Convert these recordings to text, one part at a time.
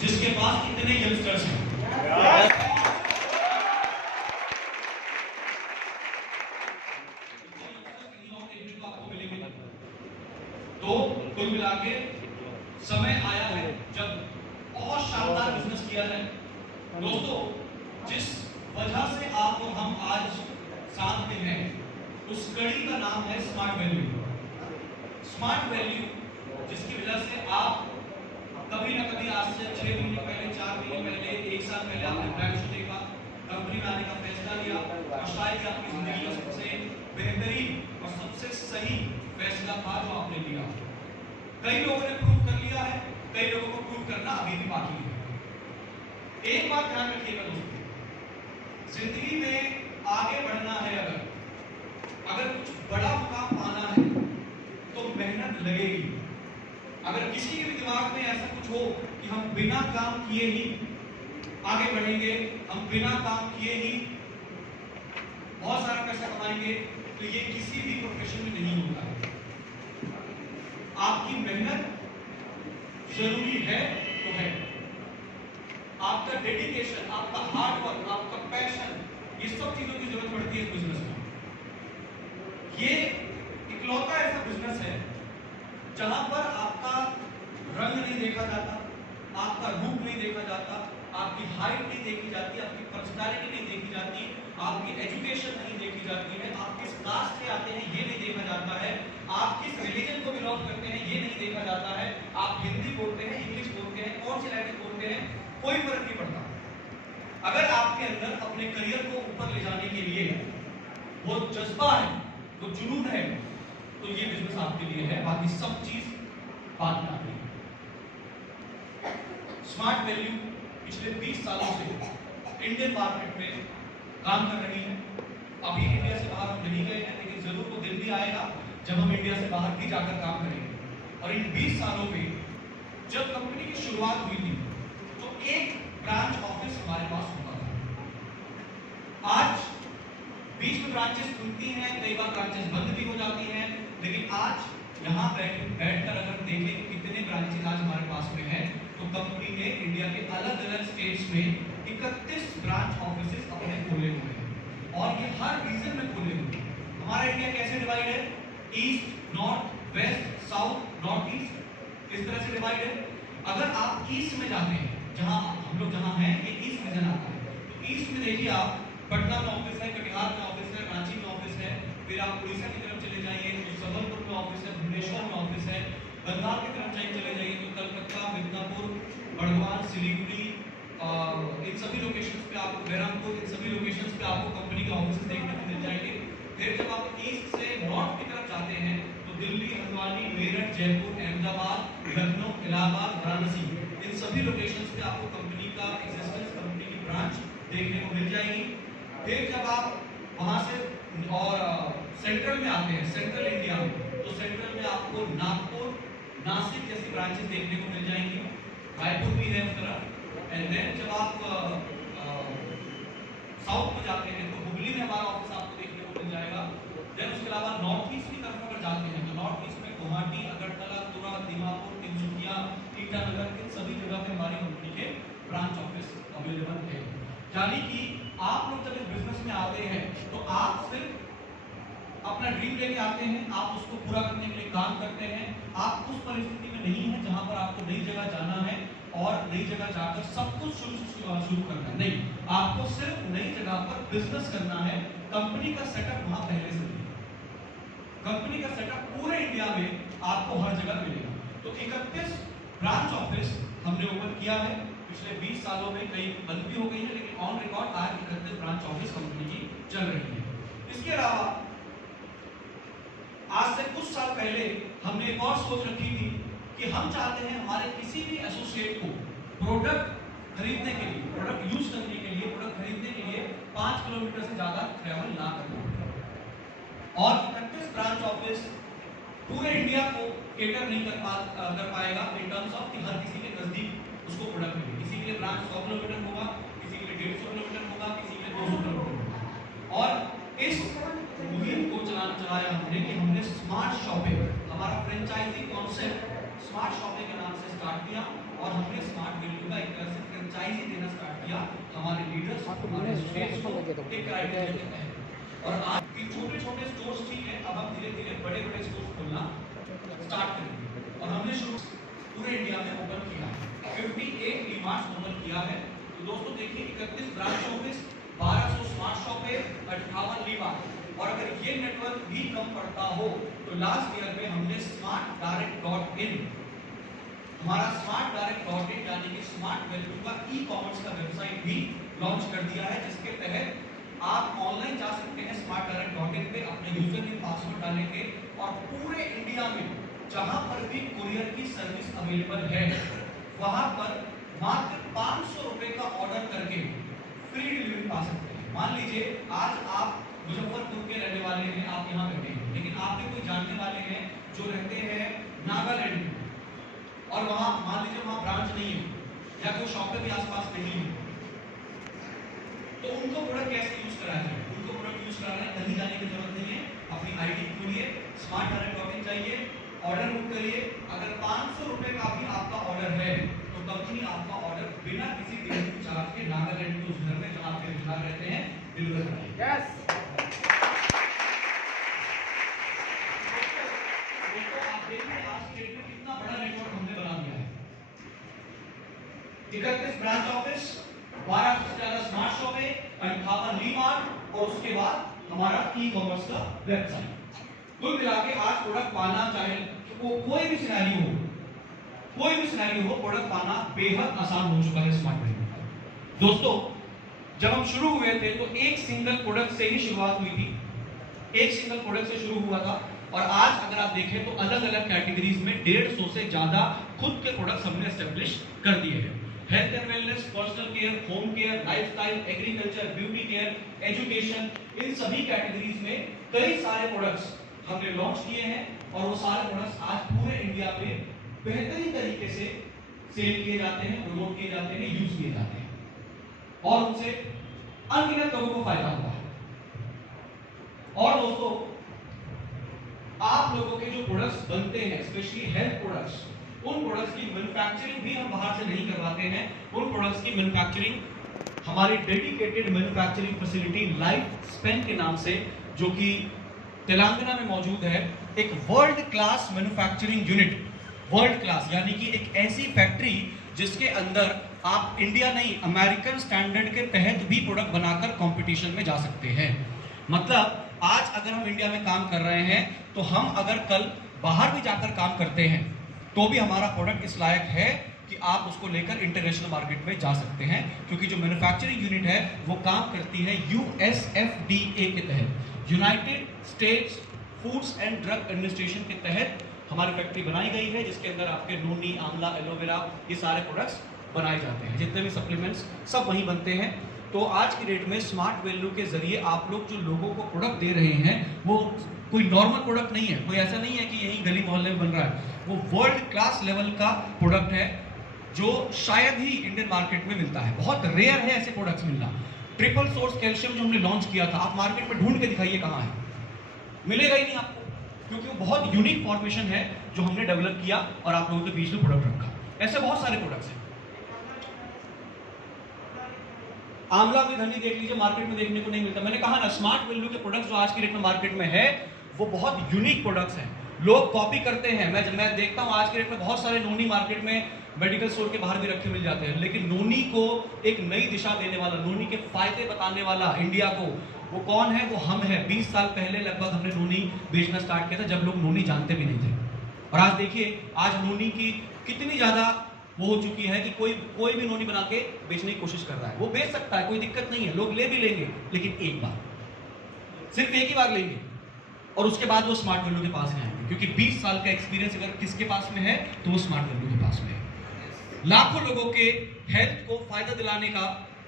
जिसके पास इतने यंगस्टर्स हैं। तो कुल मिला के समय आया है जब और शानदार बिजनेस किया जाए। दोस्तों, जिस वजह से आप और हम आज साथ में हैं, उस कड़ी का नाम है स्मार्ट वैल्यू। स्मार्ट वैल्यू, जिसकी वजह से आप कभी ना कभी आज से 6 महीने पहले, 4 महीने पहले, 1 साल पहले आपने ब्रांड शो देखा, कंपनी में आने का फैसला लिया और शायद आपकी जिंदगी का सबसे बेहतरीन और सबसे सही फैसला था जो आपने लिया। कई लोगों ने प्रूव कर लिया है, कई लोगों को प्रूव करना अभी भी बाकी है। एक बात ध्यान रखिएगा दोस्तों, जिंदगी में आगे बढ़ना है, अगर कुछ बड़ा मुकाम पाना है तो मेहनत लगेगी। अगर किसी के भी दिमाग में ऐसा कुछ हो कि हम बिना काम किए ही आगे बढ़ेंगे, हम बिना काम किए ही बहुत सारा पैसा कमाएंगे, तो ये किसी भी प्रोफेशन में नहीं होता है। आपकी मेहनत जरूरी है तो है, आपका डेडिकेशन, आपका हार्ड वर्क, आपका पैशन, ये सब चीजों की जरूरत पड़ती है इस बिजनेस में। ये इकलौता ऐसा बिजनेस है जहां पर आपका रंग नहीं देखा जाता, आपका रूप नहीं देखा जाता, आपकी हाइट नहीं देखी जाती, आपकी पर्सनालिटी नहीं देखी जाती, आपकी एजुकेशन नहीं देखी जाती है, आप किस कास्ट से आते हैं ये नहीं देखा जाता है, आप किस रिलीजन को बिलोंग करते हैं ये नहीं देखा जाता है, आप हिंदी बोलते हैं, इंग्लिश बोलते हैं, कौन सी लैंग्वेज बोलते हैं, कोई फर्क नहीं पड़ता। अगर आपके अंदर अपने करियर को ऊपर ले जाने के लिए वो जज्बा है, वो जुनून है, तो ये बिजनेस आपके लिए है। बाकी सब चीज बाद में आती है। स्मार्ट वैल्यू पिछले 20 सालों से इंडियन मार्केट में काम कर रही है। अभी इंडिया से बाहर हम नहीं गए हैं, लेकिन जरूर वो दिन भी आएगा जब हम इंडिया से बाहर भी जाकर काम करेंगे। और इन 20 सालों में जब कंपनी की शुरुआत हुई थी तो एक ब्रांच ऑफिस हमारे पास होता था। आज बीच में ब्रांचेस खुलती हैं, कई बार ब्रांचेस बंद भी हो जाती हैं, लेकिन आज यहाँ बैठकर अगर देखें कितने ब्रांचेस आज हमारे पास में हैं, तो कंपनी ने इंडिया के अलग अलग स्टेट्स में 31 ब्रांच ऑफिसेस अपने खोले हुए हैं और ये हर रीजन में खोले हुए हैं। हमारा इंडिया कैसे डिवाइड है? East, north, west, south, north east, इस तरह से डिवाइड है। अगर आप ईस्ट में जाते हैं, जहां हम लोग जहां हैं, ये ईस्ट रीजन आता है, तो ईस्ट में देखिए आप पटना में ऑफिस है, कटिहार में ऑफिस है, रांची में ऑफिस है, फिर आप उड़ीसा की तरफ चले जाइए तो संबलपुर में ऑफिस है, भुवनेश्वर में ऑफिस है, बंगाल की तरफ चले जाइए तो कलकत्ता, मिदनापुर, बड़वान, सिलीगुड़ी, इन सभी लोकेशंस पे आपको, बैरमपुर, इन सभी लोकेशंस पे आपको कंपनी के ऑफिस देखने को मिल जाएंगे। फिर जब आप ईस्ट से नॉर्थ की तरफ जाते हैं तो दिल्ली, हल्द्वानी, मेरठ, जयपुर, अहमदाबाद, लखनऊ, इलाहाबाद, वाराणसी, इन सभी लोकेशंस पे आपको कंपनी का एग्जिस्टेंस, कंपनी की ब्रांच देखने को मिल जाएगी। फिर जब आप वहां से और सेंट्रल में आते हैं, सेंट्रल इंडिया में, तो सेंट्रल में आपको नागपुर, नासिक जैसी ब्रांचेस देखने को मिल जाएंगी, रायपुर भी है उस तरह। एंड देन जब आप साउथ में जाते हैं तो हुगली में हमारा ऑफिस आपको देखने को मिल जाएगा। देन उसके अलावा नॉर्थ ईस्ट की तरफ अगर जाते हैं तो नॉर्थ ईस्ट में गुवाहाटी, अगरतला, तुरा, दीमापुर, तिनसुकिया, ईटानगर, इन सभी जगह पे हमारी कंपनी के ब्रांच ऑफिस अवेलेबल है। यानी कि आप लोग जब इस बिजनेस में आते हैं तो आप सिर्फ अपना ड्रीम लेके आते हैं, आप उसको पूरा करने के लिए काम करते हैं। आप उस परिस्थिति में नहीं है जहां पर आपको नई जगह जाना है और नई जगह जाकर सब कुछ शुरू करना है। नहीं, आपको सिर्फ नई जगह पर बिजनेस करना है। कंपनी का सेटअप वहां पहले से है, कंपनी का सेटअप पूरे इंडिया में आपको हर जगह मिलेगा। तो 31 ब्रांच ऑफिस हमने ओपन किया है। पिछले 20 सालों में कई बंद भी हो गई है, लेकिन ऑन रिकॉर्ड आज 31 ब्रांच ऑफिस कंपनी की चल रही है। इसके अलावा आज से कुछ साल पहले हमने एक और सोच रखी थी कि हम चाहते हैं हमारे किसी भी एसोसिएट को प्रोडक्ट खरीदने के लिए, प्रोडक्ट यूज करने के लिए, प्रोडक्ट खरीदने के लिए 5 किलोमीटर से ज्यादा ट्रेवल ना करना पड़े। और 31 ब्रांच ऑफिस पूरे इंडिया को केटर नहीं कर पाएगा इन टर्म्स ऑफ कि हर किसी के नजदीक उसको प्रोडक्ट मिले। किसी के लिए ब्रांच 100 किलोमीटर होगा, किसी के लिए 150 किलोमीटर होगा, किसी के लिए 200 किलोमीटर होगा। और इस मुहिम को चलाया हमने कि हमने स्मार्ट शॉपिंग, हमारा फ्रेंचाइजी कॉन्सेप्ट स्मार्ट शॉपिंग के नाम से स्टार्ट किया और हमने स्मार्ट वैल्यू का एक फ्रेंचाइजी देना स्टार्ट किया हमारे लीडर्स, हमारे एसोसिएट्स को एक क्राइटेरिया के तहत। और आज के छोटे-छोटे स्टोर्स ठीक है, अब हम धीरे-धीरे बड़े-बड़े स्टोर्स खोलना स्टार्ट करेंगे। और हमने शुरू पूरे इंडिया में ओपन किया, 58 डी-मार्ट्स ओपन किया है। तो दोस्तों देखिए 31 ब्रांच ऑफिस, 1200 स्मार्ट शॉप है, 58 डी-मार्ट। और अगर ये नेटवर्क भी कम पड़ता हो तो लास्ट ईयर में हमने smartdirect.in, हमारा smartdirect.in यानी कि स्मार्ट वैल्यू का ई-कॉमर्स का वेबसाइट भी लॉन्च कर दिया है, जिसके तहत आप ऑनलाइन जा सकते हैं smartdirect.in पे, अपने यूजर नेम पासवर्ड डालेंगे और पूरे इंडिया में जहां पर भी कुरियर की सर्विस अवेलेबल है वहां पर मात्र 500 रुपए का ऑर्डर करके फ्री डिलीवरी पा सकते हैं। मान लीजिए आज आप मुजफ्फरपुर के रहने वाले हैं, आप यहाँ बैठे हैं, लेकिन आपके कोई जानने वाले हैं जो रहते हैं नागालैंड में, और वहां मान लीजिए वहां ब्रांच नहीं है या कोई शॉप भी आसपास नहीं है, तो उनको प्रोडक्ट कैसे यूज कराया जाए? उनको प्रोडक्ट यूज कराना है, कहीं जाने की जरूरत नहीं है, अपनी आईडी खोलिए, smartdirect.in चाहिए, ऑर्डर बुक करिए। अगर 500 रुपए का भी आपका ऑर्डर है तो कंपनी आपका ऑर्डर बिना किसी डिलीवरी चार्ज के नागालैंड के उस घर में जहां आपके रिश्तेदार रहते हैं डिलीवर कराएंगे। यस दोस्तों, आप देखिए आज स्टेट में कितना बड़ा नेटवर्क हमने बना दिया है। 31 ब्रांच ऑफिस, 1200 से ज्यादा स्मार्ट शॉप है, 58 डी-मार्ट और उसके बाद हमारा ई-कॉमर्स का वेबसाइट। कुल मिला के आज प्रोडक्ट पाना, चाहे वो कोई भी सिनेरियो हो, प्रोडक्ट पाना बेहद आसान हो चुका है स्मार्ट वैल्यू में। दोस्तों, जब हम शुरू हुए थे तो एक सिंगल प्रोडक्ट से ही शुरुआत हुई थी, एक सिंगल प्रोडक्ट से शुरू हुआ था, और आज अगर आप देखें तो अलग अलग कैटेगरीज में 150 से ज्यादा खुद के प्रोडक्ट्स हमने एस्टेब्लिश कर दिए हैं। Health and wellness, personal care, home care, lifestyle, agriculture, beauty care, education, इन सभी कैटेगरीज में कई सारे प्रोडक्ट्स हमने लॉन्च किए हैं, और वो सारे प्रोडक्ट्स आज पूरे इंडिया में बेहतरीन तरीके से सेल किए जाते हैं, प्रमोट किए जाते हैं, यूज किए जाते हैं, और उनसे अनगिनत लोगों को फायदा होता है। और दोस्तों, आप लोगों के जो प्रोडक्ट्स बनते हैं, स्पेशली हेल्थ प्रोडक्ट्स, उन प्रोडक्ट्स की मैन्युफैक्चरिंग भी हम बाहर से नहीं करवाते हैं। उन प्रोडक्ट्स की मैन्युफैक्चरिंग हमारी dedicated manufacturing facility life span के नाम से, जो कि तेलंगाना में मौजूद है, एक world class manufacturing unit, world class यानी कि एक ऐसी फैक्ट्री जिसके अंदर आप इंडिया नहीं अमेरिकन स्टैंडर्ड के तहत भी प्रोडक्ट बनाकर कंपटीशन में जा सकते हैं। मतलब आज अगर हम इंडिया में काम कर रहे हैं तो हम अगर कल बाहर भी जाकर काम करते हैं तो भी हमारा प्रोडक्ट इस लायक है कि आप उसको लेकर इंटरनेशनल मार्केट में जा सकते हैं, क्योंकि जो मैन्युफैक्चरिंग यूनिट है वो काम करती है USFDA के तहत, United states foods and drug administration के तहत हमारी फैक्ट्री बनाई गई है, जिसके अंदर आपके नोनी, आंवला, एलोवेरा, ये सारे प्रोडक्ट्स बनाए जाते हैं, जितने भी सप्लीमेंट्स सब वहीं बनते हैं। तो आज की डेट में स्मार्ट वैल्यू के जरिए आप लोग जो लोगों को प्रोडक्ट दे रहे हैं वो कोई नॉर्मल प्रोडक्ट नहीं है, कोई ऐसा नहीं है कि यही गली मोहल्ले में बन रहा है, वो वर्ल्ड क्लास लेवल का प्रोडक्ट है जो शायद ही इंडियन मार्केट में मिलता है। बहुत रेयर है ऐसे प्रोडक्ट्स मिलना। ट्रिपल सोर्स कैल्शियम जो हमने लॉन्च किया था, आप मार्केट में ढूंढ के दिखाइए कहाँ है, मिलेगा ही नहीं आपको, क्योंकि वो बहुत यूनिक फॉर्मेशन है जो हमने डेवलप किया और आप लोगों के बीच में प्रोडक्ट रखा। ऐसे बहुत सारे प्रोडक्ट्स हैं। आंवला विद हनी देख लीजिए, मार्केट में देखने को नहीं मिलता। मैंने कहा ना, स्मार्ट वैल्यू के प्रोडक्ट्स जो आज की डेट में मार्केट में है वो बहुत यूनिक प्रोडक्ट्स हैं, लोग कॉपी करते हैं। मैं देखता हूँ आज के डेट में बहुत सारे नोनी मार्केट में मेडिकल स्टोर के बाहर भी रखे मिल जाते हैं, लेकिन नोनी को एक नई दिशा देने वाला, नोनी के फायदे बताने वाला इंडिया को, वो कौन है? वो हम है। 20 साल पहले लगभग हमने नोनी बेचना स्टार्ट किया था, जब लोग नोनी जानते भी नहीं थे। और आज देखिए, आज नोनी की कितनी ज्यादा वो हो चुकी है कि कोई भी नोनी बना के बेचने की कोशिश कर रहा है। वो बेच सकता है, कोई दिक्कत नहीं है, लोग ले भी लेंगे, लेकिन एक बार, सिर्फ एक ही बार लेंगे, और उसके बाद वो स्मार्ट वैल्यू के पास आएंगे, क्योंकि 20 साल का एक्सपीरियंस अगर किसके पास में है तो वो स्मार्ट वैल्यू के पास में है। लाखों लोगों के हेल्थ को फायदा दिलाने का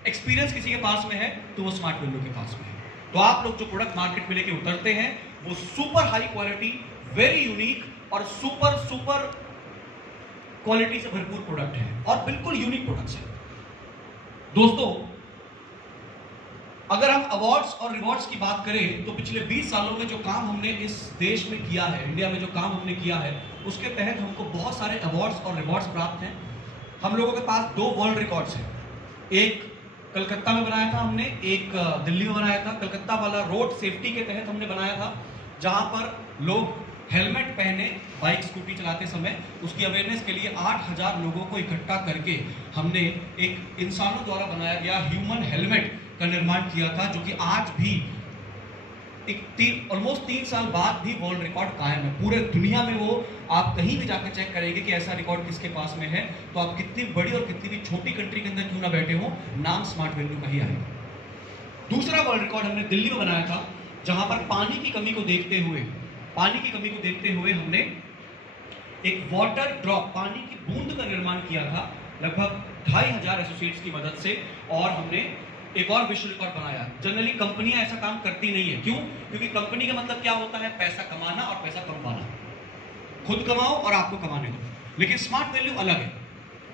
एक्सपीरियंस किसी के पास में है तो वो स्मार्ट वैल्यू के पास में है। तो आप लोग जो प्रोडक्ट मार्केट में लेके उतरते हैं वो super high quality, very unique और सुपर क्वालिटी से भरपूर प्रोडक्ट है, और बिल्कुल यूनिक प्रोडक्ट्स है। दोस्तों, अगर हम अवार्ड्स और रिवॉर्ड्स की बात करें तो पिछले 20 सालों में जो काम हमने इस देश में किया है, इंडिया में जो काम हमने किया है, उसके तहत हमको बहुत सारे अवार्ड्स और रिवॉर्ड्स प्राप्त हैं। हम लोगों के पास 2 वर्ल्ड रिकॉर्ड्स हैं। एक कलकत्ता में बनाया था हमने, एक दिल्ली में बनाया था। कलकत्ता वाला रोड सेफ्टी के तहत हमने बनाया था, जहां पर लोग हेलमेट पहने बाइक स्कूटी चलाते समय उसकी अवेयरनेस के लिए 8000 लोगों को इकट्ठा करके हमने एक इंसानों द्वारा बनाया गया ह्यूमन हेलमेट का निर्माण किया था, जो कि आज भी ऑलमोस्ट 3 साल बाद भी वर्ल्ड रिकॉर्ड कायम है। पूरे दुनिया में वो आप कहीं भी जाकर चेक करेंगे कि ऐसा रिकॉर्ड किसके पास में है, तो आप कितनी बड़ी और कितनी भी छोटी कंट्री के अंदर क्यों ना बैठे हो, नाम स्मार्ट वैल्यू का ही आएगा। दूसरा वर्ल्ड रिकॉर्ड हमने दिल्ली में बनाया था, जहां पर पानी की कमी को देखते हुए हमने एक वाटर ड्रॉप, पानी की बूंद का निर्माण किया था लगभग 2500 एसोसिएट्स की मदद से, और हमने एक और विश्व रिकॉर्ड बनाया। जनरली कंपनियां ऐसा काम करती नहीं है। क्यों? क्योंकि कंपनी का मतलब क्या होता है? पैसा कमाना और पैसा कमवाना। खुद कमाओ और आपको कमाने दो। लेकिन स्मार्ट वैल्यू अलग है।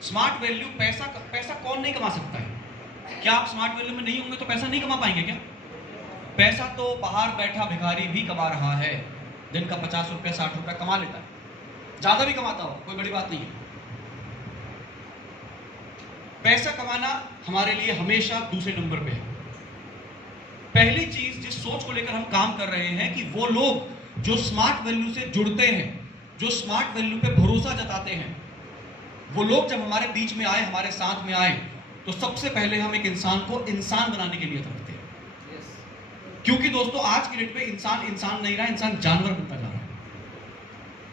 स्मार्ट वैल्यू पैसा कौन नहीं कमा सकता है? क्या आप स्मार्ट वैल्यू में नहीं होंगे तो पैसा नहीं कमा पाएंगे क्या? पैसा तो बाहर बैठा भिखारी भी कमा रहा है, दिन का 50 रुपया 60 रुपया कमा लेता है, ज्यादा भी कमाता हो, कोई बड़ी बात नहीं है। पैसा कमाना हमारे लिए हमेशा दूसरे नंबर पे है। पहली चीज जिस सोच को लेकर हम काम कर रहे हैं कि वो लोग जो स्मार्ट वैल्यू से जुड़ते हैं, जो स्मार्ट वैल्यू पे भरोसा जताते हैं, वो लोग जब हमारे बीच में आए, हमारे साथ में आए, तो सबसे पहले हम एक इंसान को इंसान बनाने के लिए रखते हैं। क्योंकि दोस्तों आज की डेट पे इंसान नहीं रहा, इंसान जानवर बनता जा रहा है।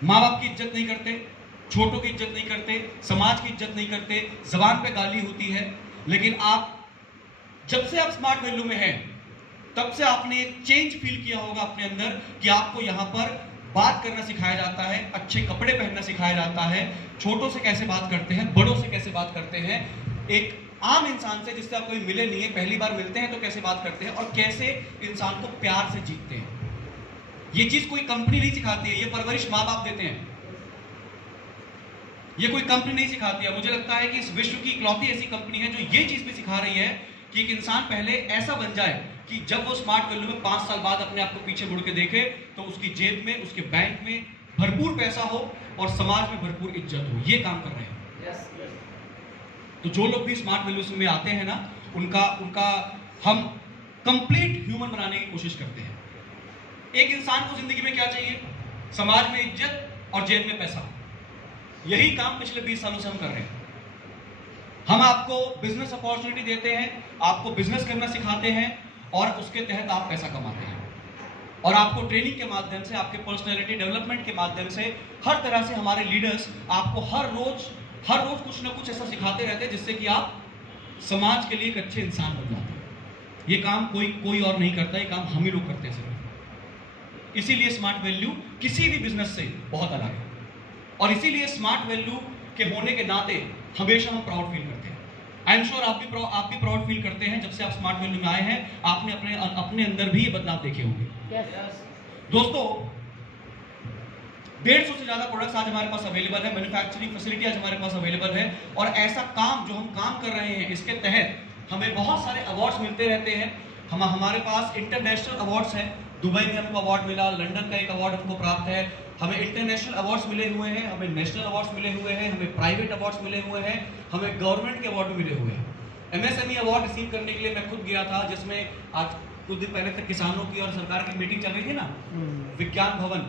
माँ बाप की इज्जत नहीं करते, छोटों की इज्जत नहीं करते, समाज की इज्जत नहीं करते, जबान पे गाली होती है। लेकिन जब से आप स्मार्ट वैल्यू में हैं, तब से आपने एक चेंज फील किया होगा अपने अंदर कि आपको यहाँ पर बात करना सिखाया जाता है, अच्छे कपड़े पहनना सिखाया जाता है, छोटों से कैसे बात करते हैं, बड़ों से कैसे बात करते हैं, एक आम इंसान से जिससे आप कभी मिले नहीं है, पहली बार मिलते हैं तो कैसे बात करते हैं, और कैसे इंसान को प्यार से जीतते हैं। ये चीज कोई कंपनी नहीं सिखाती है, ये परवरिश माँ बाप देते हैं, ये कोई कंपनी नहीं सिखाती है। मुझे लगता है कि इस विश्व की इकलौती ऐसी कंपनी है जो ये चीज भी सिखा रही है कि एक इंसान पहले ऐसा बन जाए कि जब वो स्मार्ट वैल्यू में 5 साल बाद अपने आप को पीछे मुड़ के देखे तो उसकी जेब में, उसके बैंक में भरपूर पैसा हो और समाज में भरपूर इज्जत हो। ये काम कर रहे हैं। तो जो लोग भी स्मार्ट वैल्यूज में आते हैं ना, उनका हम कंप्लीट ह्यूमन बनाने की कोशिश करते हैं। एक इंसान को जिंदगी में क्या चाहिए? समाज में इज्जत और जेब में पैसा। यही काम पिछले 20 सालों से हम कर रहे हैं। हम आपको बिजनेस अपॉर्चुनिटी देते हैं, आपको बिजनेस करना सिखाते हैं, और उसके तहत आप पैसा कमाते हैं। और आपको ट्रेनिंग के माध्यम से, आपके पर्सनैलिटी डेवलपमेंट के माध्यम से, हर तरह से हमारे लीडर्स आपको हर रोज कुछ ना कुछ ऐसा सिखाते रहते हैं जिससे कि आप समाज के लिए एक अच्छे इंसान बन जाते हैं। ये काम कोई और नहीं करता, ये काम हम ही लोग करते हैं सिर्फ। इसीलिए स्मार्ट वैल्यू किसी भी बिजनेस से बहुत अलग है, और इसीलिए स्मार्ट वैल्यू के होने के नाते हमेशा हम प्राउड फील करते हैं। आई एम श्योर आप भी प्राउड फील करते हैं। जब से आप स्मार्ट वैल्यू में आए हैं, आपने अपने अंदर भी ये बदलाव देखे होंगे। दोस्तों, 150 से ज्यादा प्रोडक्ट्स आज हमारे पास अवेलेबल है, मैन्युफैक्चरिंग फैसिलिटी आज हमारे पास अवेलेबल है, और ऐसा काम जो हम काम कर रहे हैं, इसके तहत हमें बहुत सारे अवार्ड्स मिलते रहते हैं। हमारे पास इंटरनेशनल अवार्ड्स हैं। दुबई में हमको अवार्ड मिला, लंदन का एक अवार्ड हमको प्राप्त है, हमें इंटरनेशनल अवार्ड्स मिले हुए हैं, हमें नेशनल अवार्ड्स मिले हुए हैं, हमें प्राइवेट अवार्ड्स मिले हुए हैं, हमें गवर्नमेंट के अवार्ड भी मिले हुए हैं। MSME अवार्ड रिसीव करने के लिए मैं खुद गया था, जिसमें आज कुछ दिन पहले तक किसानों की और सरकार की मीटिंग चल रही थी ना, विज्ञान भवन,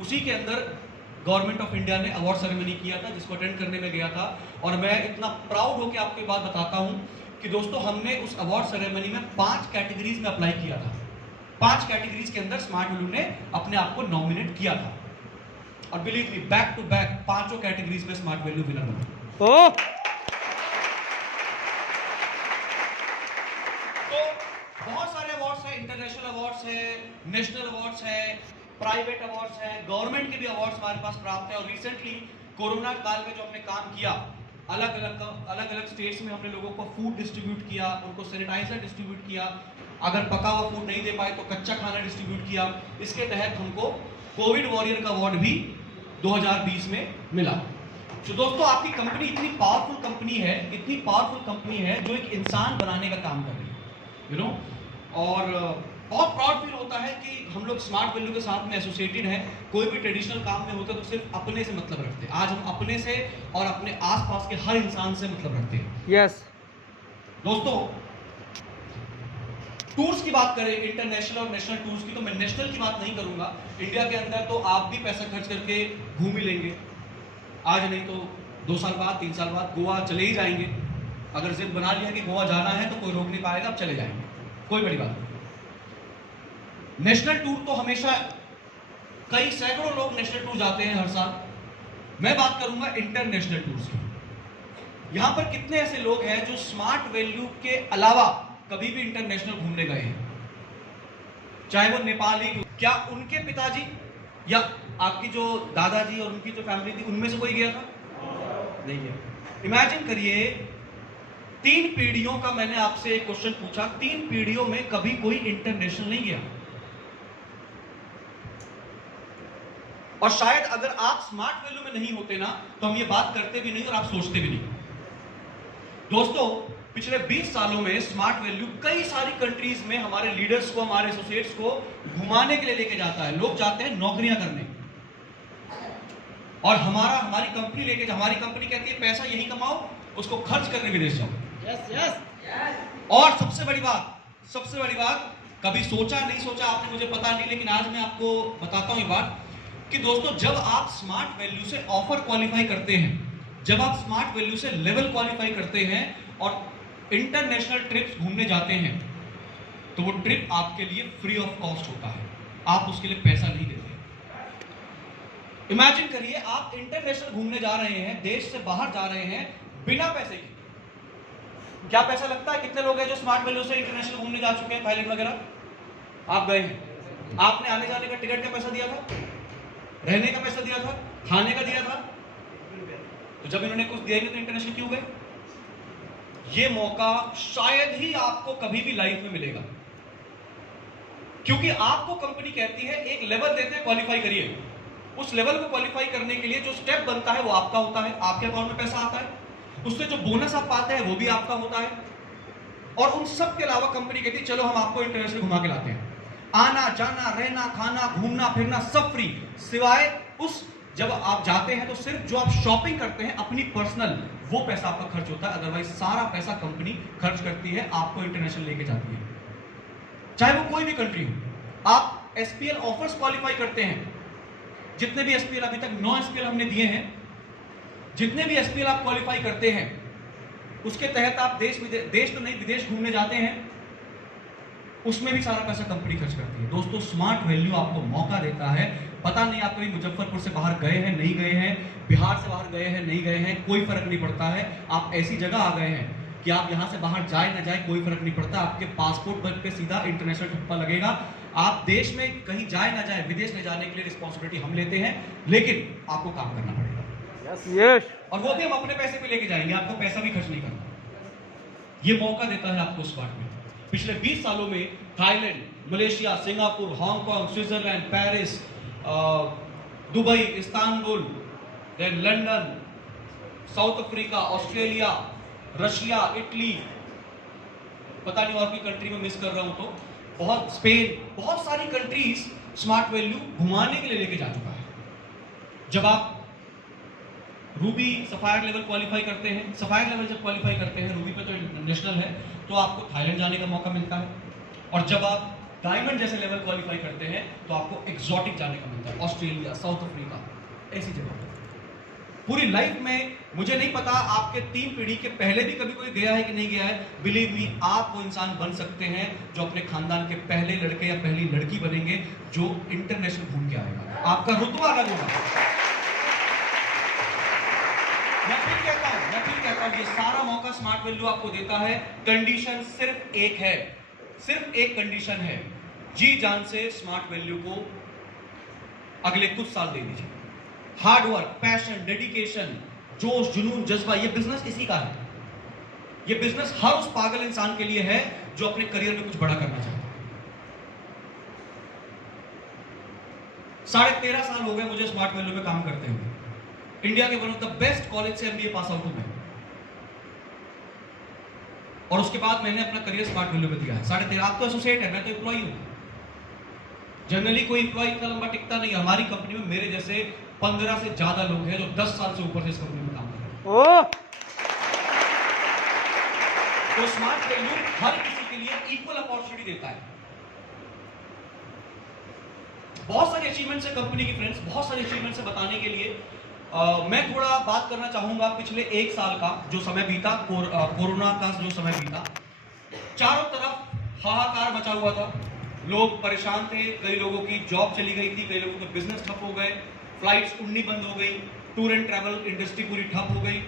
उसी के अंदर गवर्नमेंट ऑफ इंडिया ने अवार्ड सेरेमनी किया था, जिसको अटेंड करने में गया था। और मैं इतना प्राउड होकर आपको ये बात बताता हूँ कि दोस्तों, हमने उस अवार्ड सेरेमनी में 5 कैटेगरीज में अप्लाई किया था। 5 कैटेगरीज के अंदर स्मार्ट वैल्यू ने अपने आप को नॉमिनेट किया था, और believe me, back to back 5 categories में स्मार्ट वैल्यू विनर बना। तो बहुत सारे अवार्ड्स हैं, इंटरनेशनल अवार्ड्स है, नेशनल अवार्ड्स है, प्राइवेट अवार्ड्स है, गवर्नमेंट के भी अवार्ड्स हमारे पास प्राप्त है। और रिसेंटली कोरोना काल में जो हमने काम किया, अलग अलग स्टेट्स में हमने लोगों को फूड डिस्ट्रीब्यूट किया, उनको सैनिटाइजर डिस्ट्रीब्यूट किया, अगर पका हुआ फूड नहीं दे पाए तो कच्चा खाना डिस्ट्रीब्यूट किया। इसके तहत हमको कोविड वॉरियर का अवार्ड भी 2020 में मिला। तो दोस्तों, आपकी कंपनी इतनी पावरफुल कंपनी है जो एक इंसान बनाने का काम कर रही है, यू नो। और बहुत प्राउड फील होता है कि हम लोग स्मार्ट वैल्यू के साथ में एसोसिएटेड हैं। कोई भी ट्रेडिशनल काम में होता है तो सिर्फ अपने से मतलब रखते हैं। आज हम अपने से और अपने आसपास के हर इंसान से मतलब रखते हैं। यस। दोस्तों, टूर्स की बात करें, इंटरनेशनल और नेशनल टूर्स की, तो मैं नेशनल की बात नहीं करूंगा। इंडिया के अंदर तो आप भी पैसा खर्च करके घूम ही लेंगे, आज नहीं तो 2 साल बाद 3 साल बाद गोवा चले ही जाएंगे। अगर जिद बना लिया कि गोवा जाना है तो कोई रोक नहीं पाएगा, आप चले जाएंगे, कोई बड़ी बात नहीं। नेशनल टूर तो हमेशा कई सैकड़ों लोग नेशनल टूर जाते हैं हर साल। मैं बात करूंगा इंटरनेशनल टूर्स की। यहां पर कितने ऐसे लोग हैं जो स्मार्ट वैल्यू के अलावा कभी भी इंटरनेशनल घूमने गए हैं, चाहे वो नेपाल ही, क्या उनके पिताजी या आपकी जो दादाजी और उनकी जो फैमिली थी उनमें से कोई गया था? नहीं गया। इमेजिन करिए, 3 पीढ़ियों का मैंने आपसे एक क्वेश्चन पूछा, 3 पीढ़ियों में कभी कोई इंटरनेशनल नहीं गया। और शायद अगर आप स्मार्ट वैल्यू में नहीं होते ना तो हम ये बात करते भी नहीं और आप सोचते भी नहीं। दोस्तों, पिछले 20 सालों में स्मार्ट वैल्यू कई सारी कंट्रीज में हमारे लीडर्स को, हमारे एसोसिएट्स को घुमाने के लिए लेके जाता है। लोग जाते हैं नौकरियां करने और हमारी कंपनी लेके, हमारी कंपनी कहती है पैसा यही कमाओ, उसको खर्च करने विदेश जाओ। Yes yes. और सबसे बड़ी बात, कभी सोचा नहीं सोचा आपने, मुझे पता नहीं, लेकिन आज मैं आपको बताता हूं ये बात कि दोस्तों, जब आप स्मार्ट वैल्यू से ऑफर क्वालिफाई करते हैं, जब आप स्मार्ट वैल्यू से लेवल क्वालिफाई करते हैं और इंटरनेशनल ट्रिप्स घूमने जाते हैं, तो वो ट्रिप आपके लिए फ्री ऑफ कॉस्ट होता है, आप उसके लिए पैसा नहीं देते। इमेजिन करिए, आप इंटरनेशनल घूमने जा रहे हैं, देश से बाहर जा रहे हैं बिना पैसे के। क्या पैसा लगता है? कितने लोग हैं जो स्मार्ट वैल्यू से इंटरनेशनल घूमने जा चुके हैं, थाईलैंड वगैरह? आप गए हैं, आपने आने जाने का टिकट का पैसा दिया था, रहने का पैसा दिया था, खाने का दिया था, तो जब इन्होंने कुछ दिया नहीं तो इंटरनेशनल क्यों गए? ये मौका शायद ही आपको कभी भी लाइफ में मिलेगा, क्योंकि आपको कंपनी कहती है, एक लेवल देते हैं, क्वालिफाई करिए। उस लेवल को क्वालिफाई करने के लिए जो स्टेप बनता है वो आपका होता है, आपके अकाउंट में पैसा आता है, उससे जो बोनस आप पाते हैं वो भी आपका होता है, और उन सब के अलावा कंपनी कहती है चलो हम आपको इंटरनेशनल घुमा के लाते हैं। आना जाना, रहना, खाना, घूमना फिरना सब फ्री, सिवाय उस जब आप जाते हैं तो सिर्फ जो आप शॉपिंग करते हैं अपनी पर्सनल, वो पैसा आपका खर्च होता है, अदरवाइज सारा पैसा कंपनी खर्च करती है, आपको इंटरनेशनल लेके जाती है, चाहे वो कोई भी कंट्री हो। आप एसपीएल ऑफर्स क्वालिफाई करते हैं, जितने भी एसपीएल अभी तक 9 एसपीएल हमने दिए हैं, जितने भी एसपीएल आप क्वालिफाई करते हैं उसके तहत आप देश तो नहीं विदेश घूमने जाते हैं, उसमें भी सारा पैसा कंपनी खर्च करती है। दोस्तों, स्मार्ट वैल्यू आपको मौका देता है, पता नहीं आप कभी मुजफ्फरपुर से बाहर गए हैं नहीं गए हैं, बिहार से बाहर गए हैं नहीं गए हैं, कोई फर्क नहीं पड़ता है, आप ऐसी जगह आ गए हैं कि आप यहां से बाहर जाए ना जाए कोई फर्क नहीं पड़ता, आपके पासपोर्ट पर पे सीधा इंटरनेशनल ठप्पा लगेगा। आप देश में कहीं जाए ना जाए, विदेश ले जाने के लिए रिस्पॉन्सिबिलिटी हम लेते हैं, लेकिन आपको काम करना पड़ेगा। Yes yes. और वो भी हम अपने पैसे पे लेके जाएंगे, आपको पैसा भी खर्च नहीं करना। ये मौका देता है आपको स्मार्ट में। पिछले 20 सालों में Thailand, Malaysia, Singapore, Hong Kong, Switzerland, Paris, Dubai, Istanbul, then London, South Africa, Australia, Russia, Italy, पता नहीं और भी कंट्री में मिस कर रहा हूं तो, बहुत, स्पेन, बहुत सारी कंट्रीज स्मार्ट वैल्यू घुमाने के लिए लेके जा चुका है। जब आप रूबी सफायर लेवल क्वालिफाई करते हैं, सफायर लेवल जब क्वालिफाई करते हैं, रूबी पे तो इंटरनेशनल है, तो आपको थाईलैंड जाने का मौका मिलता है, और जब आप डायमंड जैसे लेवल क्वालिफाई करते हैं तो आपको एक्सोटिक जाने का मिलता है, ऑस्ट्रेलिया, साउथ अफ्रीका, ऐसी जगह। पूरी लाइफ में मुझे नहीं पता आपके 3 पीढ़ी के पहले भी कभी कोई गया है कि नहीं गया है, बिलीव मी, आप वो इंसान बन सकते हैं जो अपने खानदान के पहले लड़के या पहली लड़की बनेंगे जो इंटरनेशनल घूम के आएगा, आपका रुतबा अलग होगा। मैं फिर कहता हूं, ये सारा मौका स्मार्ट वैल्यू आपको देता है। कंडीशन सिर्फ एक है, सिर्फ एक कंडीशन है, जी जान से स्मार्ट वैल्यू को अगले कुछ साल दे दीजिए। हार्ड वर्क, पैशन, डेडिकेशन, जोश, जुनून, जज्बा, ये बिजनेस इसी का है। ये बिजनेस हर उस पागल इंसान के लिए है जो अपने करियर में कुछ बड़ा करना चाहता है। 13.5 साल हो गए मुझे स्मार्ट वैल्यू में काम करते हुए। इंडिया के one of the best college से एमबीए पास आउट हूं मैं, और उसके बाद मैंने अपना करियर स्मार्ट वैल्यू में दिया है। 13.5, आप तो एसोसिएट है, मैं तो एम्प्लॉई हूं। जनरली कोई एम्प्लॉय इतना लंबा टिकता नहीं है। हमारी कंपनी में मेरे जैसे 15 से ज्यादा लोग हैं जो 10 साल से ऊपर से इस कंपनी में काम कर रहे हैं। तो स्मार्ट वैल्यू हर किसी के लिए इक्वल अपॉर्चुनिटी देता है। बहुत सारे अचीवमेंट्स है कंपनी की फ्रेंड्स, बहुत सारे अचीवमेंट्स है बताने के लिए। मैं थोड़ा बात करना चाहूंगा पिछले एक साल का जो समय बीता, कोरोना का जो समय बीता। चारों तरफ हाहाकार मचा हुआ था, लोग परेशान थे, कई लोगों की जॉब चली गई थी, कई लोगों के बिजनेस ठप हो गए, फ्लाइट्स उड़नी बंद हो गई, टूर एंड ट्रैवल इंडस्ट्री पूरी ठप हो गई।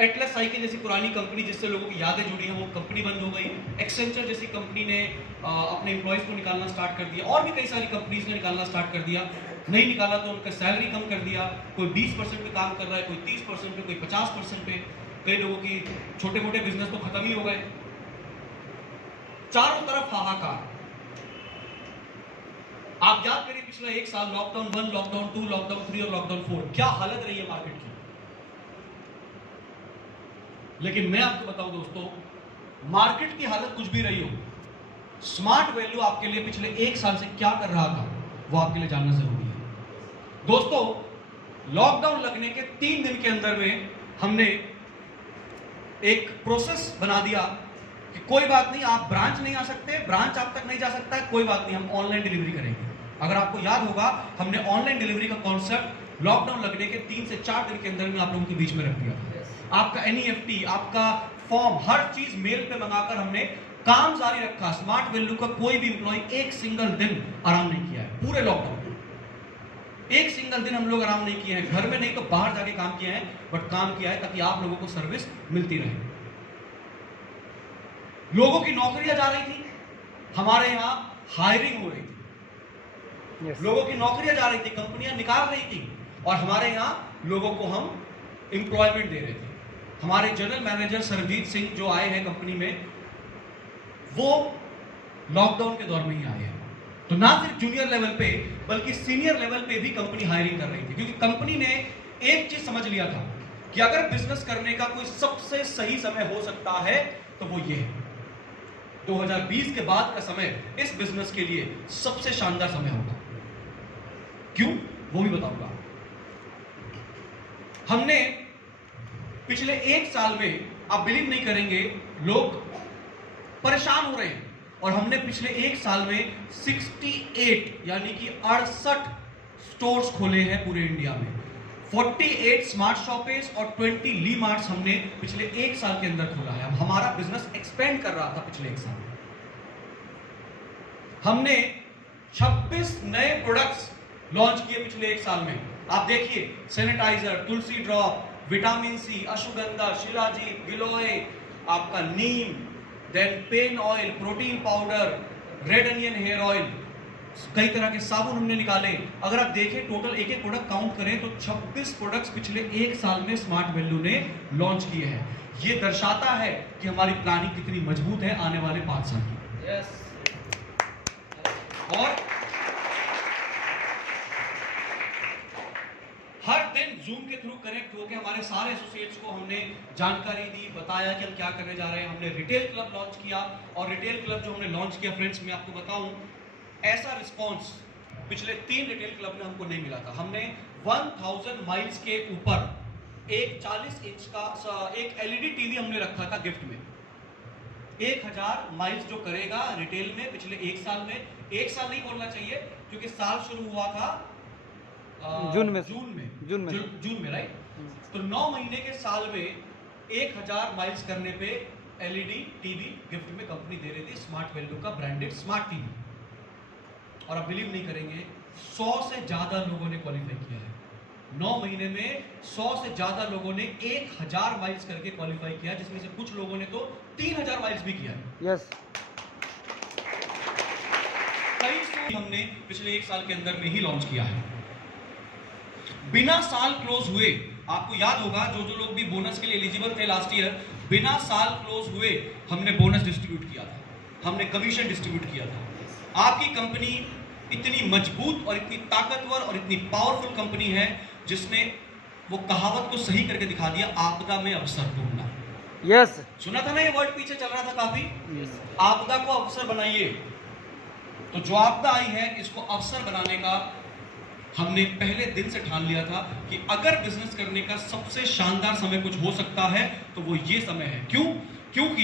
एटलस साइकिल जैसी पुरानी कंपनी जिससे लोगों की यादें जुड़ी हैं वो कंपनी बंद हो गई। एक्सेंचर जैसी कंपनी ने अपने एम्प्लॉयज को निकालना स्टार्ट कर दिया, और भी कई सारी कंपनीज ने निकालना स्टार्ट कर दिया। नहीं निकाला तो उनका सैलरी कम कर दिया, कोई 20% पे काम कर रहा है, कोई 30% पे, कोई 50% पे। कई लोगों की छोटे मोटे बिजनेस तो खत्म ही हो गए। चारों तरफ हाहाकार। आप याद करिए पिछला एक साल, लॉकडाउन 1, लॉकडाउन 2, लॉकडाउन 3 और लॉकडाउन 4, क्या हालत रही है मार्केट की। लेकिन मैं आपको बताऊं दोस्तों, मार्केट की हालत कुछ भी रही हो, स्मार्ट वैल्यू आपके लिए पिछले एक साल से क्या कर रहा था वो आपके लिए जानना जरूरी है। दोस्तों, लॉकडाउन लगने के 3 दिन के अंदर में हमने एक प्रोसेस बना दिया कि कोई बात नहीं, आप ब्रांच नहीं आ सकते, ब्रांच आप तक नहीं जा सकता है, कोई बात नहीं, हम ऑनलाइन डिलीवरी करेंगे। अगर आपको याद होगा, हमने ऑनलाइन डिलीवरी का कॉन्सेप्ट लॉकडाउन लगने के 3 से 4 दिन के अंदर में आप लोगों के बीच में रख दिया था। आपका NEFT, आपका फॉर्म, हर चीज मेल पे मंगाकर हमने काम जारी रखा। स्मार्ट वैल्यू का कोई भी एम्प्लॉय एक सिंगल दिन आराम नहीं किया है पूरे लॉकडाउन में। एक सिंगल दिन हम लोग आराम नहीं किए हैं, घर में नहीं तो बाहर जाके काम किया है, बट काम किया है ताकि आप लोगों को सर्विस मिलती रहे। लोगों की नौकरियां जा रही थी, हमारे यहां हायरिंग हो रही थी। लोगों की नौकरियां जा रही थी, कंपनियां निकाल रही थी, और हमारे यहां लोगों को हम एम्प्लॉयमेंट दे रहे थे। हमारे जनरल मैनेजर सरजीत सिंह जो आए हैं कंपनी में, वो लॉकडाउन के दौर में ही आए हैं। तो ना सिर्फ जूनियर लेवल पे बल्कि सीनियर लेवल पे भी कंपनी हायरिंग कर रही थी, क्योंकि कंपनी ने एक चीज समझ लिया था कि अगर बिजनेस करने का कोई सबसे सही समय हो सकता है तो वो ये है। 2020 के बाद का समय इस बिजनेस के लिए सबसे शानदार समय होगा। क्यों, वो भी बताऊंगा। हमने पिछले एक साल में, आप बिलीव नहीं करेंगे, लोग परेशान हो रहे हैं, और हमने पिछले एक साल में 68 यानी कि 68 स्टोर्स खोले हैं पूरे इंडिया में। 48 स्मार्ट शॉपेज और 20 ली मार्ट्स हमने पिछले एक साल के अंदर खोला है। अब हमारा बिजनेस एक्सपेंड कर रहा था पिछले एक साल में। हमने 26 नए प्रोडक्ट्स लॉन्च किए पिछले एक साल में। आप देखिए, sanitizer, tulsi drop, vitamin C, ashwagandha, shilajit, giloy, आपका neem, then pain oil, protein powder, red onion hair oil, कई तरह के साबुन हमने निकाले। अगर आप देखें, टोटल एक एक प्रोडक्ट काउंट करें तो 26 प्रोडक्ट्स पिछले एक साल में स्मार्ट वैल्यू ने लॉन्च किए हैं। ये दर्शाता है कि हमारी प्लानिंग कितनी मजबूत है आने वाले 5 साल की। यस। और हर दिन जूम के थ्रू कनेक्ट होकर हमारे सारे एसोसिएट्स को हमने जानकारी दी, बताया कि हम क्या करने जा रहे हैं। हमने रिटेल क्लब लॉन्च किया, और रिटेल क्लब जो हमने लॉन्च किया फ्रेंड्स, मैं आपको बताऊं, ऐसा रिस्पांस पिछले 3 रिटेल क्लब में हमको नहीं मिला था। हमने 1000 माइल्स के ऊपर एक 40 इंच का एक LED टीवी हमने रखा था गिफ्ट में। 1000 माइल्स जो करेगा रिटेल में पिछले एक साल में, एक साल नहीं बोलना चाहिए क्योंकि साल शुरू हुआ था जून में राइट। तो 9 महीने के साल में 1000 माइल्स करने पे LED टीवी गिफ्ट में कंपनी दे रही थी, स्मार्ट वैल्यू का ब्रांडेड स्मार्ट टीवी। और आप बिलीव नहीं करेंगे, 100 से ज्यादा लोगों ने क्वालिफाई किया है। 9 महीने में 100 से ज्यादा लोगों ने 1000 माइल्स करके क्वालिफाई किया, जिसमें से कुछ लोगों ने तो 3000 माइल्स भी किया है। यस। कई स्टोर हमने पिछले एक साल के अंदर में ही लॉन्च किया है, बिना साल क्लोज हुए। आपको याद होगा, जो जो लोग भी बोनस के लिए एलिजिबल थे लास्ट ईयर, बिना साल क्लोज हुए हमने बोनस डिस्ट्रीब्यूट किया था, हमने कमीशन डिस्ट्रीब्यूट किया था। आपकी कंपनी इतनी मजबूत और इतनी ताकतवर और इतनी पावरफुल कंपनी है जिसने वो कहावत को सही करके दिखा दिया, आपदा में अवसर ढूंढना। यस। सुना था ना, ये वर्ड पीछे चल रहा था काफी। आपदा को अवसर बनाइए। तो जो आपदा आई है, इसको अवसर बनाने का हमने पहले दिन से ठान लिया था कि अगर बिजनेस करने का सबसे शानदार समय कुछ हो सकता है तो वो ये समय है। क्यों? क्योंकि